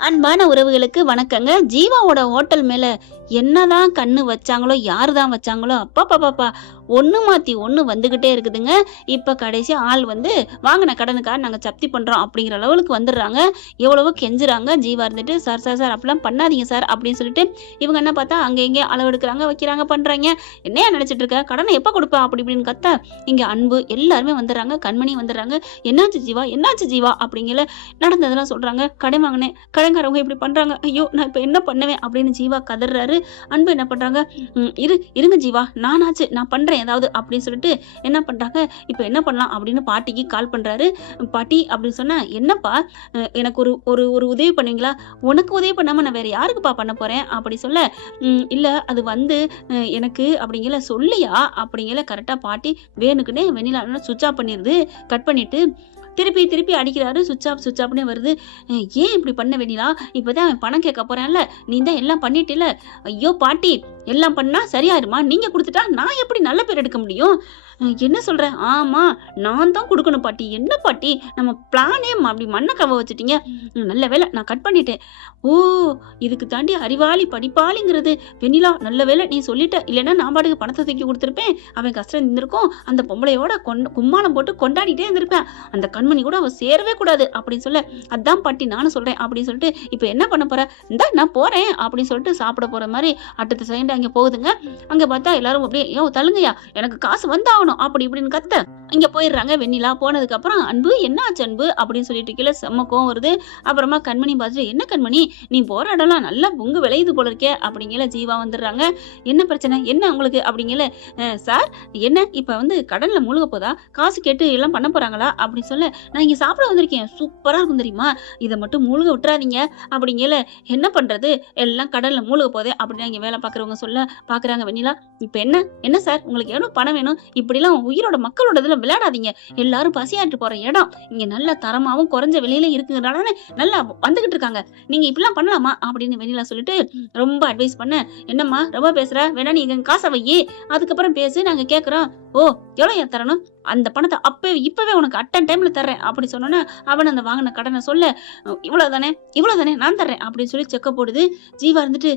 அன்பான உறவுகளுக்கு வணக்கங்க. ஜீவாவோட ஹோட்டல் மேல என்னதான் கண்ணு வச்சாங்களோ, யாரு தான் வச்சாங்களோ, அப்பப்பப்பா! ஒண்ணு மாத்தி ஒண்ணு வந்துகிட்டே இருக்குதுங்க. இப்ப கடைசியா ஆள் வந்து வாங்குன கடனுக்காக நாங்க ஜப்தி பண்றோம் அப்படிங்கிற லெவலுக்கு வந்துடுறாங்க. எவ்வளவோ கெஞ்சுறாங்க. ஜீவா இருந்துட்டு, "சார், சார், சார் அப்படிலாம் பண்ணாதீங்க சார்" அப்படின்னு சொல்லிட்டு, இவங்க என்ன பார்த்தா அங்க இங்க அளவெடுக்குறாங்க, வைக்கிறாங்க, பண்றாய்ங்க. "என்னய்யா நெனச்சிட்டு இருக்க? கடன எப்ப குடுப்ப?" அப்படி இப்படின்னு கத்த, இங்க அன்பு எல்லாருமே வந்துடுறாங்க. கண்மணி வந்துடுறாங்க. "என்னாச்சு ஜீவா? என்னாச்சு ஜீவா?" அப்படிங்கிற நடந்ததெல்லாம் சொல்றாங்க. "கடன் வாங்குனேன். கடன்காரவங்க இப்படி பண்றாங்க. ஐயோ! நான் இப்ப என்ன பண்ணுவேன்?" அப்படின்னு ஜீவா கதர்றாரு. அன்பு என்ன பண்றாங்க, இருங்க ஜீவா, நானாச்சு நான் பண்றேன் ஏதாவது" அப்படின்னு சொல்லிட்டு என்ன பண்றாங்க, "இப்ப என்ன பண்ணலாம்?" அப்படின்னு பாட்டிக்கு கால் பண்றாரு. "பாட்டி" அப்படின்னு சொன்னா, "என்னப்பா, எனக்கு ஒரு ஒரு ஒரு உதவி பண்ணுவீங்களா?" "உனக்கு உதவி பண்ணாம நான் வேற யாருக்குப்பா பண்ண போறேன்?" அப்படி சொல்ல, இல்ல அது வந்து எனக்கு" அப்படிங்கல. "சொல்லியா?" அப்படிங்கல. கரெக்டா பாட்டி வேணுக்குன்னே வெண்ணிலா சுவிட்ச் ஆஃப் பண்ணிருது. கட் பண்ணிட்டு திருப்பி திருப்பி அடிக்கிறாரு. சுவிட்ச் ஆஃப் சுவிட்ச் ஆஃப்னே வருது. "ஏன் இப்படி பண்ண வெண்ணிலா? இப்பதான் அவன் பணம் கேட்க போறான்ல, நீ தான் எல்லாம் பண்ணிட்டில." "ஐயோ பாட்டி, எல்லாம் பண்ணா சரியாயிருமா? நீங்க குடுத்துட்டா நான் எப்படி நல்ல பேர் எடுக்க முடியும்?" "என்ன சொல்ற?" "ஆமா, நான் தான் குடுக்கணும் பாட்டி." "என்ன பாட்டி, நம்ம பிளானே அப்படி மண்ண கவ்வ வச்சுட்டீங்க." நல்ல வேளை நான் கட் பண்ணிட்டேன்." "ஓ, இதுக்கு தாண்டி அறிவாளி படிப்பாளிங்கிறது. வெண்ணிலா, நல்ல வேளை நீ சொல்லிட்ட. இல்லைன்னா நான் பாட்டுக்கு பணத்தை தூக்கி கொடுத்துருப்பேன். அவன் கஷ்டம் இருந்திருக்கும். அந்த பொம்பளையோட கும்மாளம் போட்டு கொண்டாடிட்டே இருந்திருப்பேன். அந்த கண்மணி கூட அவ சேரவே கூடாது." அப்படின்னு சொல்ல, "அதான் பாட்டி நானும் சொல்றேன்." அப்படின்னு சொல்லிட்டு, "இப்ப என்ன பண்ண போற?" "இந்தா நான் போறேன்." அப்படின்னு சொல்லிட்டு சாப்பிட போற மாதிரி அடுத்த செகண்ட் அங்க போகுதுங்க. அங்க பார்த்தா எல்லாரும் அப்படியே, "யோவ் தள்ளுங்கய்யா, எனக்கு காசு வந்தாகணும்." அப்படி இப்படின்னு கத்த, இங்க போயிடுறாங்க. வெண்ணிலா போனதுக்கு அப்புறம், "அன்பு, என்ன ஆச்சு அன்பு?" அப்படின்னு சொல்லிட்டு கீழே செம்ம கோவம் வருது. அப்புறமா கண்மணி பார்த்துட்டு, "என்ன கண்மணி, நீ போற இடம்லாம் நல்லா பொங்கு விளையுது போல இருக்கே." அப்படிங்கல. ஜீவா வந்துடுறாங்க. "என்ன பிரச்சனை, என்ன உங்களுக்கு?" அப்படிங்கல. சார், என்ன இப்ப வந்து கடன்ல மூழ்க போதா? காசு கேட்டு எல்லாம் பண்ண போறாங்களா?" அப்படி சொல்ல, "நான் இங்க சாப்பிட வந்திருக்கேன். சூப்பரா இருக்கும் தெரியுமா? இத மட்டும் மூழ்க விட்டுறாதீங்க." அப்படிங்கல. "என்ன பண்றது, எல்லாம் கடல்ல மூழ்க போதே." அப்படின்னு இங்க வேலை பார்க்குறவங்க சொல்ல பார்க்குறாங்க. வெண்ணிலா, "இப்ப என்ன என்ன சார், உங்களுக்கு எவ்வளவு பணம் வேணும்? இப்படிலாம் உயிரோட மக்களோட இதுல விளையாடாதீங்க. எல்லாரும் பசியாற்றிட்டு போற இடம். இங்க நல்ல தரமாவும் குறைஞ்ச விலையில இருக்குங்கிறனால நல்லா வந்துகிட்டு இருக்காங்க. நீங்க இப்படிலாம் பண்ணலாமா?" அப்படின்னு வெண்ணிலா சொல்லிட்டு ரொம்ப அட்வைஸ் பண்ண, "என்னம்மா ரொம்ப பேசுற, வேணா நீ எங்க காசை வையி, அதுக்கப்புறம் பேசு, நாங்க கேட்குறோம்." "ஓ, எவ்வளோ தரணும்? அந்த பணத்தை இப்பவே உனக்கு அட்டன் டைம்ல தர்றேன்." அப்படி சொன்னோன்னே, அவன் அந்த வாங்கின கடனை சொல்ல, இவ்வளவுதானே, இவ்வளவுதானே, நான் தர்றேன்." அப்படின்னு சொல்லி செக்க போடுது. ஜீவா இருந்துட்டு,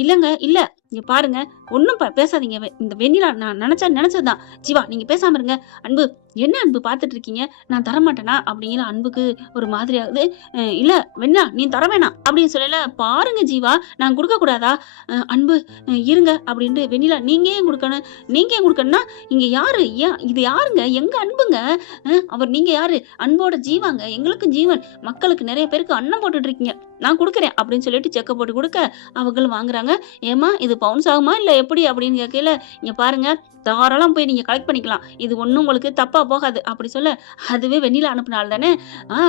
இல்லங்க, இல்ல, இங்க பாருங்க, ஒண்ணும் பேசாதீங்க. இந்த வெண்ணிலா நான் நினைச்சதுதான். ஜீவா, நீங்க பேசாம இருங்க." "அன்பு, என்ன அன்பு பார்த்துட்டு இருக்கீங்க? நான் தரமாட்டேனா?" அப்படிங்கிற. அன்புக்கு ஒரு மாதிரி ஆகுது. இல்ல வெண்ணிலா, நீ தர வேணாம்." அப்படின்னு சொல்லல. "பாருங்க ஜீவா, நான் கொடுக்க கூடாதா?" அன்பு, இருங்க." அப்படின்ட்டு வெண்ணிலா, "நீங்க ஏன் கொடுக்கணும்? நீங்க ஏன் கொடுக்கணும்னா, இங்க யாரு, இது யாருங்க? எங்க அன்புங்க. அவர் நீங்க யாரு? அன்போட ஜீவாங்க. எங்களுக்கு ஜீவன். மக்களுக்கு நிறைய பேருக்கு அன்னம் போட்டுட்டு இருக்கீங்க. நான் குடுக்குறேன்." அப்படின்னு சொல்லிட்டு செக்க போட்டு குடுக்க, அவங்களும் வாங்குறாங்க. "ஏம்மா, இது பவுன்ஸ் ஆகுமா இல்ல எப்படி?" அப்படின்னு கேட்கையில, "இங்க பாருங்க, தாராளம் போய் நீங்க கலெக்ட் பண்ணிக்கலாம். இது ஒண்ணும் உங்களுக்கு தப்பா போகாது." அப்படி சொல்ல, அதுவே வெண்ணிலா அனுப்புன ஆள் தானே.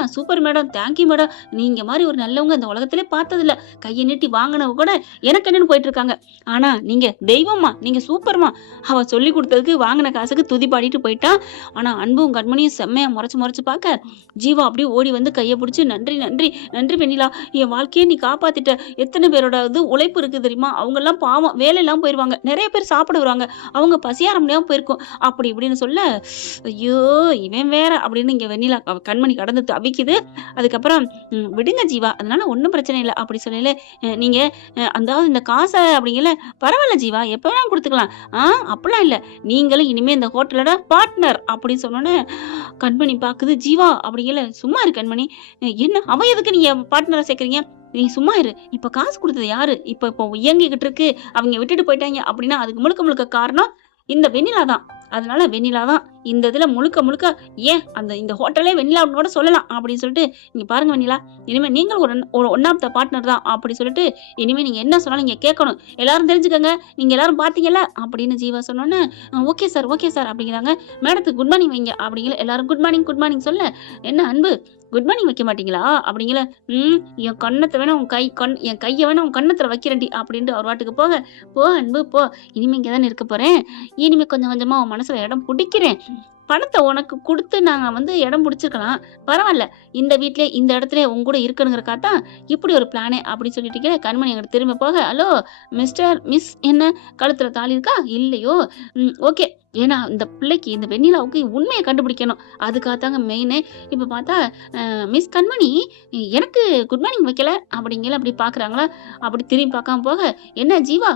Super madam, thank you madam. நீங்க மாரி ஒரு நல்லவங்க இந்த உலகத்திலே பார்த்ததில்ல. கைய நீட்டி வாங்குனவங்க கூட எனக்கு என்னன்னு போயிட்டு இருக்காங்க. ஆனா நீங்க தெய்வம்மா, நீங்க சூப்பர்மா." அவ சொல்லிக் குடுத்ததுக்கு வாங்குன காசுக்கு துதி பாடிட்டு போயிட்டா. ஆனா அன்பும் கண்மணியும் செம்மையா முறைச்சு பார்க்க, ஜீவா அப்படியே ஓடி வந்து கைய புடிச்சு, "நன்றி, நன்றி, நன்றி வெண்ணிலா. என் வாழ்க்கைய நீ காப்பாத்திட்ட. எத்தனை பேரோட உழைப்பு இருக்கு தெரியுமா? அவங்கலாம் பாவம் வேலை இல்லாம போயிருவாங்க. நிறைய பேர் சாப்பிட வருவாங்க. அவங்க பசியாற முடியாம போயிருக்கும்." அப்படி இப்படின்னு சொல்ல, ஐயோ, இவன் வேற அப்படின்னு இங்க வெண்ணிலா கண்மணி கடந்து தவிக்குது. அதுக்கப்புறம், விடுங்க ஜீவா, அதனால ஒண்ணும் பிரச்சனை இல்ல." அப்படி சொல்லல. நீங்க அதாவது இந்த காச அப்படிங்கல, "பரவாயில்ல ஜீவா, எப்ப வேணாலும் குடுத்துக்கலாம்." அப்படிலாம் இல்ல. நீங்களும் இனிமே இந்த ஹோட்டலோட பார்ட்னர்." அப்படின்னு சொன்னோனே, கண்மணி பாக்குது. "ஜீவா" அப்படிங்கல. "சும்மா இரு கண்மணி. என்ன அவ எதுக்கு நீங்க பார்ட்னரா சேர்க்குறீங்க? நீ சும்மா இரு. இப்ப காசு குடுத்தது யாரு? இப்போ இயங்கிக்கிட்டு இருக்கு. அவங்க விட்டுட்டு போயிட்டாங்க அப்படின்னா, அதுக்கு முழுக்க முழுக்க காரணம் இந்த வெண்ணிலா தான். அதனால வெண்ணிலா தான் இந்த இதுல முழுக்க முழுக்க, ஏன் இந்த ஹோட்டலே வெண்ணிலான்னு கூட சொல்லலாம்." அப்படின்னு சொல்லிட்டு, "இங்க பாருங்க வெண்ணிலா, இனிமே நீங்களும் ஒரு ஒன் ஆஃப் த பார்ட்னர் தான்." அப்படி சொல்லிட்டு, "இனிமே நீங்க என்ன சொன்னாலும் நீங்க கேட்கணும். எல்லாரும் தெரிஞ்சுக்கங்க. நீங்க எல்லாரும் பார்த்தீங்கல்ல." அப்படின்னு ஜீவா சொன்னோனே, "ஓகே சார், ஓகே சார்." அப்படிங்கிறாங்க. "மேடத்துக்கு குட் மார்னிங் வைங்க." அப்படிங்கல. எல்லாரும் குட் மார்னிங், குட் மார்னிங் சொல்ல, "என்ன அன்பு, குட் மார்னிங் வைக்க மாட்டீங்களா?" அப்படிங்கல. என் கன்னத்த வேணா என் கைய வேணா உன் கன்னத்துல வைக்கிறேன்டி." அப்படின்ட்டு அவர் பாட்டுக்கு போக, "போ அன்பு போ. இனிமே இங்க தானே இருக்க போறேன். இனிமே கொஞ்சம் கொஞ்சமா உன் மனசுல இடம் புடிக்கிறேன். பணத்தை உனக்கு கொடுத்து நாங்கள் வந்து இடம் பிடிச்சிருக்கலாம், பரவாயில்ல, இந்த வீட்டிலே இந்த இடத்துல உங்க கூட இருக்கணுங்கிறக்கா தான் இப்படி ஒரு பிளானே அப்படின்னு சொல்லிட்டு கண்மணி எங்கிட்ட திரும்ப போக, ஹலோ மிஸ்டர் மிஸ், என்ன கழுத்துல தாலி இருக்கா இல்லையோ, ஓகே, ஏன்னா இந்த பிள்ளைக்கு இந்த வெண்ணிலாவுக்கு உண்மையை கண்டுபிடிக்கணும், அதுக்காகத்தாங்க மெயினு. இப்போ பார்த்தா மிஸ் கண்மணி எனக்கு குட் மார்னிங் வைக்கல அப்படிங்கல அப்படி பார்க்குறாங்களா, அப்படி திரும்பி பார்க்காம போக, என்ன ஜீவா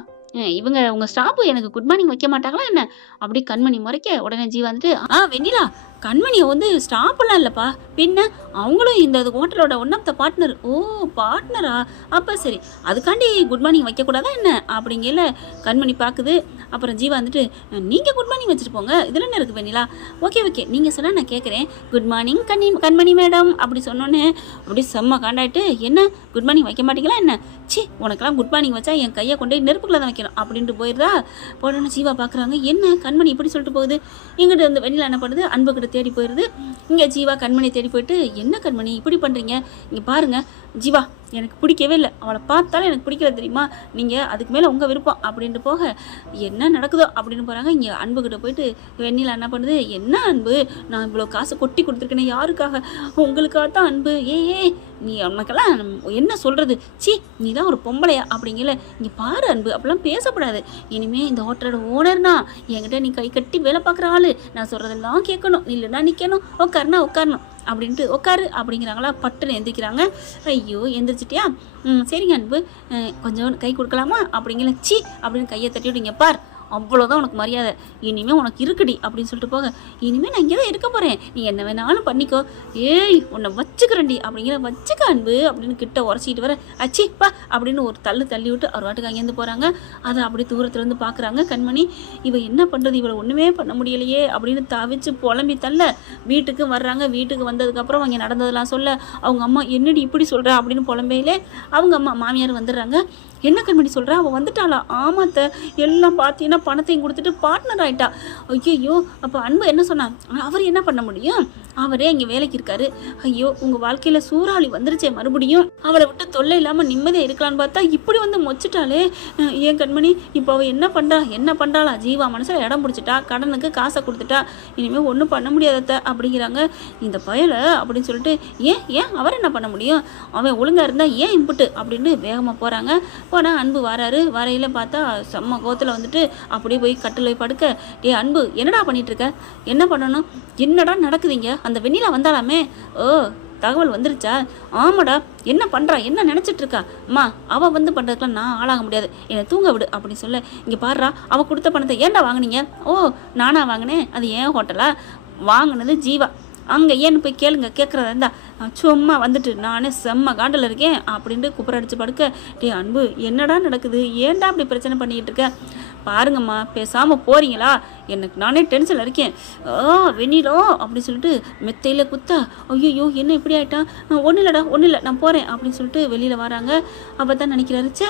இவங்க உங்க ஸ்டாஃப் எனக்கு குட் மார்னிங் வைக்க மாட்டாங்களா என்ன அப்படி கண்மணி முறைக்க, உடனே ஜீவா வந்துட்டு, வெண்ணிலா கண்மணியை வந்து ஸ்டாஃப்லாம் இல்லைப்பா, பின்ன அவங்களும் இந்த ஹோட்டலோட ஒன் ஆஃப் த பார்ட்னர். ஓ பார்ட்னரா, அப்போ சரி, அதுக்காண்டி குட் மார்னிங் வைக்கக்கூடாதா என்ன அப்படிங்கல கண்மணி பார்க்குது. அப்புறம் ஜீவா வந்துட்டு, நீங்கள் குட் மார்னிங் வச்சுட்டு போங்க, இதில் என்ன இருக்குது வெண்ணிலா, ஓகே ஓகே நீங்கள் சொன்னால் நான் கேட்குறேன், குட் மார்னிங் கண்மணி மேடம் அப்படி சொன்னோன்னே அப்படி செம்ம காண்டாயிட்டு, என்ன குட் மார்னிங் வைக்க மாட்டீங்களா என்ன, சி உனக்கெல்லாம் குட் மார்னிங் வச்சா என் கையை கொண்டு போய் நெருப்புக்குள்ள தான் வைக்கணும் அப்படின்ட்டு போயிடுதா. போனோன்னு ஜீவா பார்க்குறாங்க, என்ன கண்மணி இப்படி சொல்லிட்டு போகுது, இங்கிட்ட வந்து வெண்ணிலா என்ன பண்ணுது, அன்புக்கிட்ட தேடி போயிடுது. இங்கே ஜீவா கண்மணி தேடி போயிட்டு, என்ன கண்மணி இப்படி பண்ணுறீங்க, இங்கே பாருங்க ஜீவா எனக்கு பிடிக்கவே இல்லை, அவளை பார்த்தாலும் எனக்கு பிடிக்கல தெரியுமா, நீங்கள் அதுக்கு மேலே உங்கள் விருப்பம் அப்படின்ட்டு போக, என்ன நடக்குதோ அப்படின்னு போகிறாங்க. இங்கே அன்புக்கிட்ட போயிட்டு வெண்ணிலா என்ன பண்ணுது, என்ன அன்பு நான் இவ்வளோ காசு கொட்டி கொடுத்துருக்கேனே யாருக்காக, உங்களுக்காக தான் அன்பு, நீ உனக்கெல்லாம் என்ன சொல்கிறது, சி நீ தான் ஒரு பொம்பளையா அப்படிங்கல, இங்கே பாரு அன்பு அப்படிலாம் பேசக்கூடாது, இனிமேல் இந்த ஹோட்டலோட ஓனர்னா என்கிட்ட நீ கை கட்டி வேலை பார்க்குற ஆள், நான் சொல்கிறதெல்லாம் கேட்கணும், இல்லைன்னா நிற்கணும், உட்காரணும் அப்படின்ட்டு உட்காரு அப்படிங்கிறாங்களா. பட்டுன்னு எந்திரிக்கிறாங்க. ஐயோ எந்திரிச்சிட்டியா, சரிங்க அன்பு கொஞ்சம் கை கொடுக்கலாமா அப்படிங்கிற, சி அப்படின்னு கையை தட்டி விடுங்க, பார் அவ்வளோதான் உனக்கு மரியாதை, இனிமேல் உனக்கு இருக்குடி அப்படின்னு சொல்லிட்டு போக, இனிமேல் நான் இங்கே தான் இருக்க போகிறேன், நீ என்ன வேணாலும் பண்ணிக்கோ, ஏய் உன்னை வச்சுக்கிறேன்டி அப்படிங்கிற, வச்சுக்க அன்பு அப்படின்னு கிட்ட உரைச்சிக்கிட்டு வர, அச்சிப்பா அப்படின்னு ஒரு தள்ளி விட்டு அவர் வாட்டுக்கு அங்கேருந்து போகிறாங்க. அதை அப்படி தூரத்துலேருந்து பார்க்குறாங்க கண்மணி, இவ என்ன பண்ணுறது, இவளை ஒன்றுமே பண்ண முடியலையே அப்படின்னு தவிச்சு புலம்பி தள்ள வீட்டுக்கு வர்றாங்க. வீட்டுக்கு வந்ததுக்கப்புறம் அவங்க நடந்ததெல்லாம் சொல்ல, அவங்க அம்மா என்னடி இப்படி சொல்கிறா அப்படின்னு புலம்பையிலே அவங்க அம்மா மாமியார் வந்துடுறாங்க. என்ன கண்மணி சொல்கிறா, அவள் வந்துட்டாளா, ஆமாத்த எல்லாம் பார்த்தீங்கன்னா பணத்தையும் கொடுத்துட்டு பார்ட்னர் ஆகிட்டா. ஐயோ அப்போ அன்பு என்ன சொன்னான், அவர் என்ன பண்ண முடியும், அவரே இங்கே வேலைக்கு இருக்காரு. ஐயோ உங்கள் வாழ்க்கையில் சூறாவளி வந்துருச்சே, மறுபடியும் அவளை விட்டு தொல்லை இல்லாமல் நிம்மதியாக இருக்கலான்னு பார்த்தா இப்படி வந்து மொச்சிட்டாலே. ஏன் கண்மணி இப்போ அவள் என்ன பண்ணுறாளா, ஜீவா மனசில் இடம் பிடிச்சிட்டா, கடனுக்கு காசை கொடுத்துட்டா, இனிமேல் ஒன்றும் பண்ண முடியாதத்த அப்படிங்கிறாங்க. இந்த பயலை அப்படின்னு சொல்லிட்டு, ஏன் அவர் என்ன பண்ண முடியும், அவன் ஒழுங்காக இருந்தால் ஏன் இன்புட்டு அப்படின்னு வேகமாக போகிறாங்க. போனால் அன்பு வராரு. வரையில் பார்த்தா செம்ம கோத்தில் வந்துட்டு அப்படியே போய் கட்டில் போய் படுக்க, அன்பு என்னடா பண்ணிகிட்ருக்க, என்ன பண்ணணும், என்னடா நடக்குதுங்க, அந்த வெண்ணிலா வந்தாலாமே, ஓ தகவல் வந்துருச்சா, ஆமாடா என்ன பண்ணுறா, என்ன நினச்சிட்ருக்கா, அம்மா அவள் வந்து பண்ணுறதுக்குலாம் நான் ஆளாக முடியாது, என்னை தூங்க விடு அப்படின்னு சொல்ல, இங்கே பாடுறா அவள் கொடுத்த பணத்தை ஏன்டா வாங்கினீங்க, ஓ நானா வாங்கினேன், அது ஏன் ஹோட்டலா, வாங்கினது ஜீவா, அங்கே ஏன்னு போய் கேட்குறதா இருந்தா, சும்மா வந்துட்டு நானே செம்ம காண்டில் இருக்கேன் அப்படின்ட்டு குப்புற அடித்து படுக்க, அன்பு என்னடா நடக்குது, ஏன்டா அப்படி பிரச்சனை பண்ணிக்கிட்டு இருக்க, பாருங்கம்மா பேசாமல் போகிறீங்களா, எனக்கு நானே டென்ஷனில் இருக்கேன், வெண்ணிலோ அப்படின்னு சொல்லிட்டு மெத்தையில் குத்தா, ஐயோ என்ன இப்படி ஆகிட்டா, ஒன்றும் இல்லை நான் போகிறேன் அப்படின்னு சொல்லிட்டு வெளியில் வராங்க. அப்போ தான் நினைக்கிறாரு, சே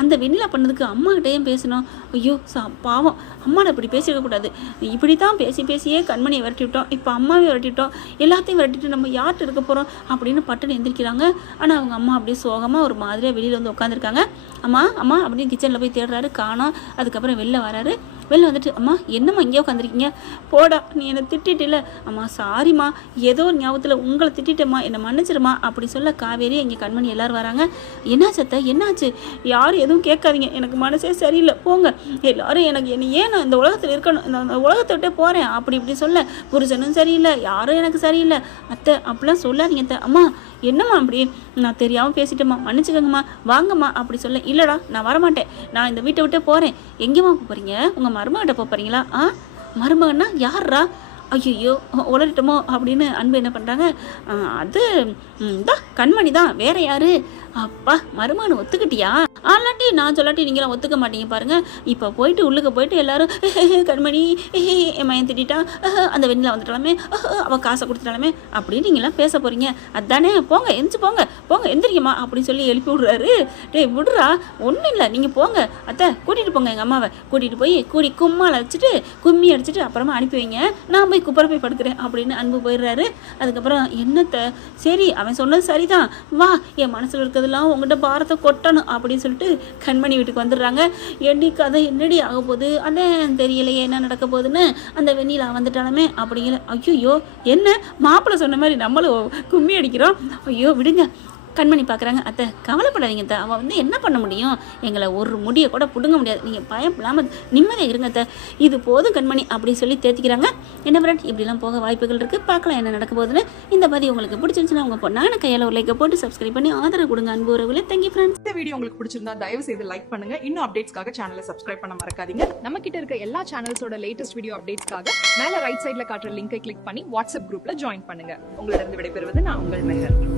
அந்த வெண்ணிலா பண்ணதுக்கு அம்மாக்கிட்டேயும் பேசணும், ஐயோ பாவம் அம்மாவை இப்படி பேசிடக்கூடாது, இப்படி தான் பேசியே கண்மணியை விரட்டி விட்டோம், இப்போ அம்மாவையும் விரட்டிட்டோம், எல்லாத்தையும் விரட்டிட்டு நம்ம யார்கிட்ட இருக்க போகிறோம் அப்படின்னு பட்டுன்னு எந்திரிக்கிறாங்க. ஆனால் அவங்க அம்மா அப்படியே சோகமாக ஒரு மாதிரியாக வெளியில் வந்து உட்காந்துருக்காங்க. அம்மா அப்படின்னு கிச்சனில் போய் தேடுறாரு, காணோம். அதுக்கப்புறம் வெளில வராரு. வெளில வந்துட்டு, அம்மா என்னம்மா இங்கேயே உட்காந்துருக்கீங்க, போடா நீ என்னை திட்டிட்டில்ல, அம்மா சாரிம்மா ஏதோ ஒரு ஞாபகத்தில் உங்களை திட்டிட்டேம்மா, என்னை மன்னிச்சிருமா அப்படி சொல்ல காவேரி எங்கள் கண்மணி எல்லோரும் வராங்க. என்னாச்சு அத்தை, என்னாச்சு, யாரும் எதுவும் கேட்காதீங்க, எனக்கு மனசே சரியில்லை, போங்க எல்லாரும், எனக்கு ஏன் நான் இந்த உலகத்தில் இருக்கணும், இந்த உலகத்தை விட்டே போகிறேன் அப்படி இப்படி சொல்ல, புருஷனும் சரியில்லை, யாரும் எனக்கு சரியில்லை அத்தை அப்படிலாம் சொல்லாதீங்க அத்தை, அம்மா என்னம்மா அப்படி, நான் தெரியாமல் பேசிட்டேம்மா, மன்னிச்சுக்கோங்கம்மா, வாங்கம்மா அப்படி சொல்ல, இல்லைடா நான் வரமாட்டேன், நான் இந்த வீட்டை விட்டே போகிறேன், எங்கேம்மா போகிறீங்க, உங்கள் மருமகிட்ட போகிறீங்களா, மருமகன்னா யார்ரா, ஐயோ உளறிட்டோமோ அப்படின்னு அன்பு என்ன பண்ணுறாங்க, அது தான் கண்மணி தான், வேற யாரு, அப்பா மருமகனை ஒத்துக்கிட்டியா, ஆளாட்டி நான் சொல்லாட்டி நீங்களாம் ஒத்துக்க மாட்டீங்க பாருங்கள், இப்போ போயிட்டு உள்ளுக்கு போயிட்டு எல்லாரும் கண்மணி என் மயன் திட்டா, அந்த வெண்ணிலா வந்துட்டாலுமே, அவள் காசை கொடுத்துட்டாலுமே அப்படின்னு நீங்களாம் பேச போகிறீங்க, அதானே, போங்க எந்திரிச்சு போங்க எந்திரிக்கம்மா அப்படின்னு சொல்லி எழுப்பி விடுறாரு. விடுறா ஒன்றும் இல்லை, நீங்கள் போங்க அத்தை, கூட்டிகிட்டு போங்க எங்கள் அம்மாவை கூட்டிகிட்டு போய் கும்மால் அடிச்சுட்டு கும்மி அடிச்சுட்டு அப்புறமா அனுப்பி வைங்க, நான் போய் குப்பரை போய் படுக்கிறேன் அப்படின்னு அன்பு போயிடுறாரு. அதுக்கப்புறம் என்னத்தை, சரி அவன் சொன்னது சரிதான், வா என் மனசில் இருக்கிறது போதெல்லாம் உங்ககிட்ட பாரத்தை கொட்டணும் அப்படின்னு சொல்லிட்டு கண்மணி வீட்டுக்கு வந்துடுறாங்க. ஏண்டி கதை என்னடி ஆக போகுது, அண்ணன் தெரியலையே என்ன நடக்க போகுதுன்னு. அந்த வெண்ணிலா வந்துட்டாலுமே அப்படிங்கிற ஐயோ என்ன மாப்பிள்ளை சொன்ன மாதிரி நம்மளும் கும்மி அடிக்கிறோம். ஐயோ விடுங்க. கண்மணி பார்க்குறாங்க. அத்தை கவலைப்படாதீங்க அத்தை, அவள் வந்து என்ன பண்ண முடியும், எங்களை ஒரு முடியை கூட பிடுங்க முடியாது, நீங்கள் பயப்படாமல் நிம்மதியாக இருங்க அத்தை, இது போதும் கண்மணி அப்படின்னு சொல்லி தேத்திக்கிறாங்க. என்ன ஃப்ரெண்ட், இப்படிலாம் போக வாய்ப்புகள் இருக்குது. பார்க்கலாம் என்ன நடக்க போகுதுன்னு. இந்த பதிவு உங்களுக்கு பிடிச்சிருந்துச்சுன்னா உங்கள் பொண்ணான கையால் ஒரு லைக்கை போட்டு சப்ஸ்கிரைப் பண்ணி ஆதரவு கொடுங்க. அன்பு உறவுகளே, தேங்க்யூ ஃப்ரெண்ட்ஸ். இந்த வீடியோ உங்களுக்கு பிடிச்சிருந்தா தயவு செய்து லைக் பண்ணுங்க. இன்னும் அப்டேட்ஸ்க்காக சேனலை சப்ஸ்கிரைப் பண்ண மறக்காதீங்க. நம்ம கிட்ட இருக்க எல்லா சேனல்ஸோட லேட்டஸ்ட் வீடியோ அப்டேட்ஸ்க்காக மேல ரைட் சைடுல காட்டுற லிங்கை கிளிக் பண்ணி வாட்ஸ்அப் குரூப்ல ஜாயின் பண்ணுங்க. உங்களிடம் விடைபெறுவது நான் உங்கள் மெஹர்.